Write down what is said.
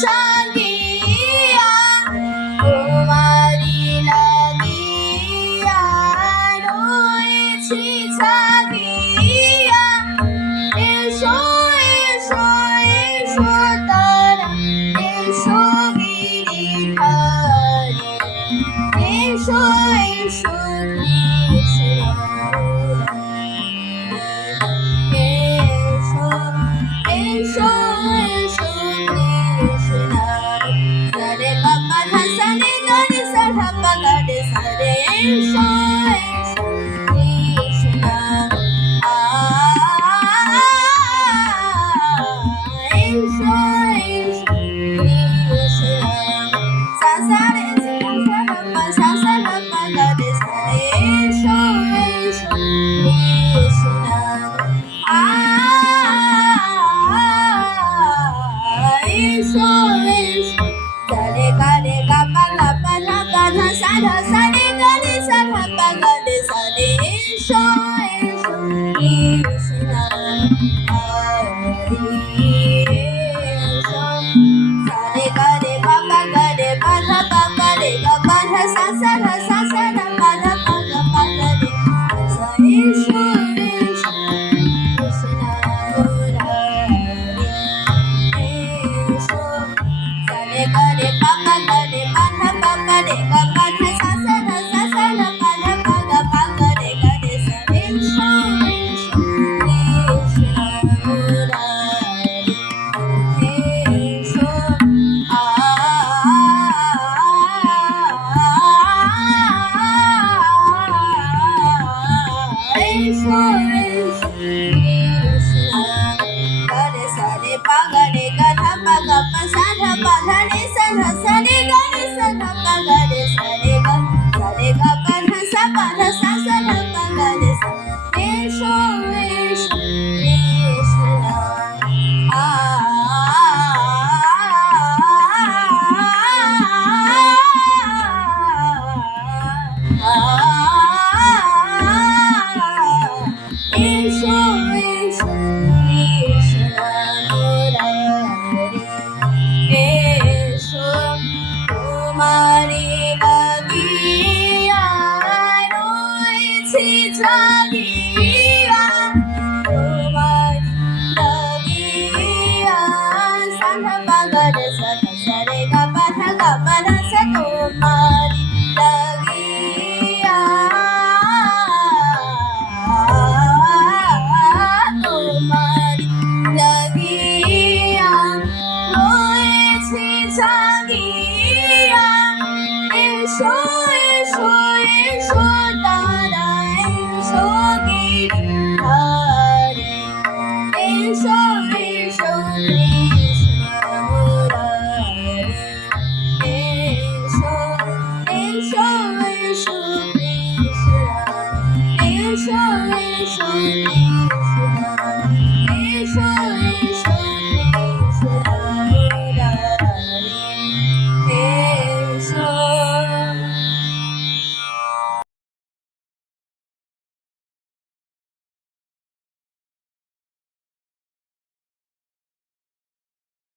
छागिया कुमारी लगिया रोएছি छागिया এসো এসো এসো তারা এসো গিরিধারে এসো এসো কৃষ্ণ এসো এসো এসো কৃষ্ণ সারে বাবা হাসানে গানে সারা বাগানে সারে এসো এসো কৃষ্ণ এসো এসো কৃষ্ণ সাসারে সারা বাবা সারা বাগানে সারে এসো এসো কৃষ্ণ এসো এসো সারে গারে গাপা গাপা লাগা ধা সারে গারে সারা বাগানে সারে এসো এসো কৃষ্ণ হরি এসো সারে গারে বাবা গারে বাধা বাবা রে গাপা ধা সারা বাধা বাধা বাধা রে এসো এসো কৃষ্ণ মুরারি এসো সারে গারে বাবা গারে বাধা বাবা রে গাপা ধা সারা বাধা বাধা বাধা রে গারে সারে এসো এসো কৃষ্ণ মুরারি এসো এসো এসো কৃষ্ণ গারে সারে পাগা রে গাধা পাগা পাসাধা পাধা রে সাধা সারে গারে সাধা পাগা রে সারে গা সারে গা পাধা সা পাধা সা সাধা পাগা রে সা এসো এসো কৃষ্ণ এসো এসো কৃষ্ণ মুরারি এসো তোমারি লাগিয়া রয়েছি জাগিয়া তোমারি লাগিয়া সাধা বাগারে সাধা সারে গা বাধা সা তোমারি লাগিয়া তোমারি লাগিয়া রয়েছি জাগিয়া এসো এসো এসো তারা এসো গিরিধারে এসো এসো কৃষ্ণ মুরারি এসো এসো এসো কৃষ্ণ এসো এসো